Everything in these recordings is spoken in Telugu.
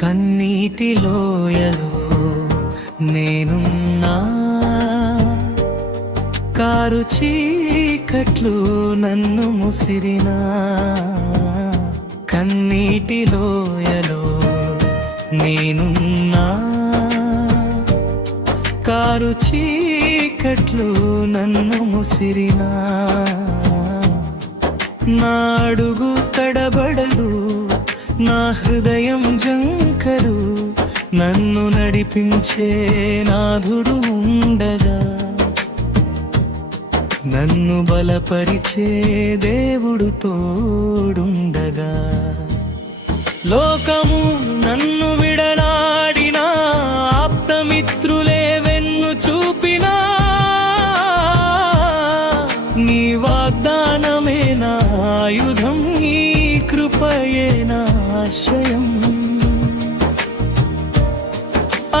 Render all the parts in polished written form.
కన్నీటి లోయలో నేనున్నా, కారు చీకట్లు నన్ను ముసిరినా. కన్నీటి లోయలో నేనున్నా, కారు చీకట్లు నన్ను ముసిరినా. నా అడుగు తడబడదు, నా హృదయం జంకరు, నన్ను నడిపించే నాథుడు ఉండగా, నన్ను బలపరిచే దేవుడు తోడుండగా. లోకము నన్ను విడనాడినా, ఆప్తమిత్రులే వెన్ను చూపినా, నీ వాగ్దానమే నా ఆయుధం, నీ కృపయే నా ఆశ్రయం.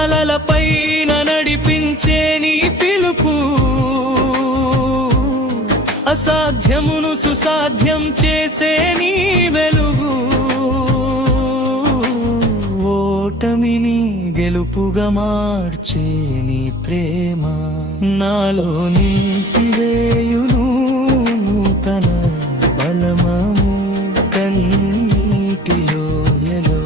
అలలపైన నడిపించే నీ పిలుపు, అసాధ్యమును సుసాధ్యం చేసే నీ వెలుగు. ఓటమిని గెలుపుగా మార్చే నీ ప్రేమ నాలో నింపివేయును నూతన బలమము. కన్నీటి లోయలో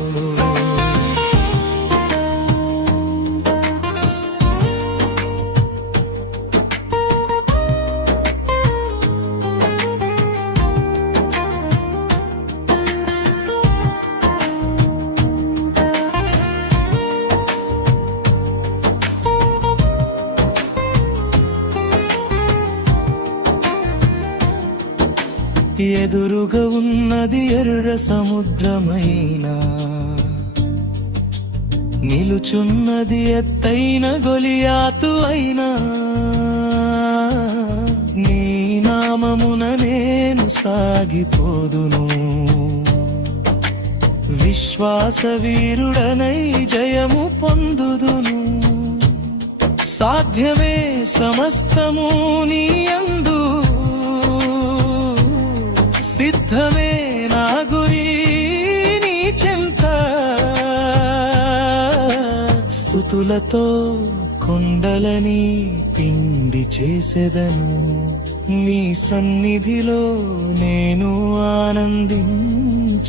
ఎదురుగా ఉన్నది ఎర్ర సముద్రమైనా, నిలుచున్నది ఎత్తైన గొలియాతు అయినా, నీ నామమున నేను సాగిపోదును. విశ్వాస వీరుడనై జయము పొందుదును. సాధ్యమే సమస్తము నీ యందు, సిద్ధమే నా గురి నీ చెంత. స్తుతులతో కొండలని పిండి చేసెదను, నీ సన్నిధిలో నేను ఆనందించెదను.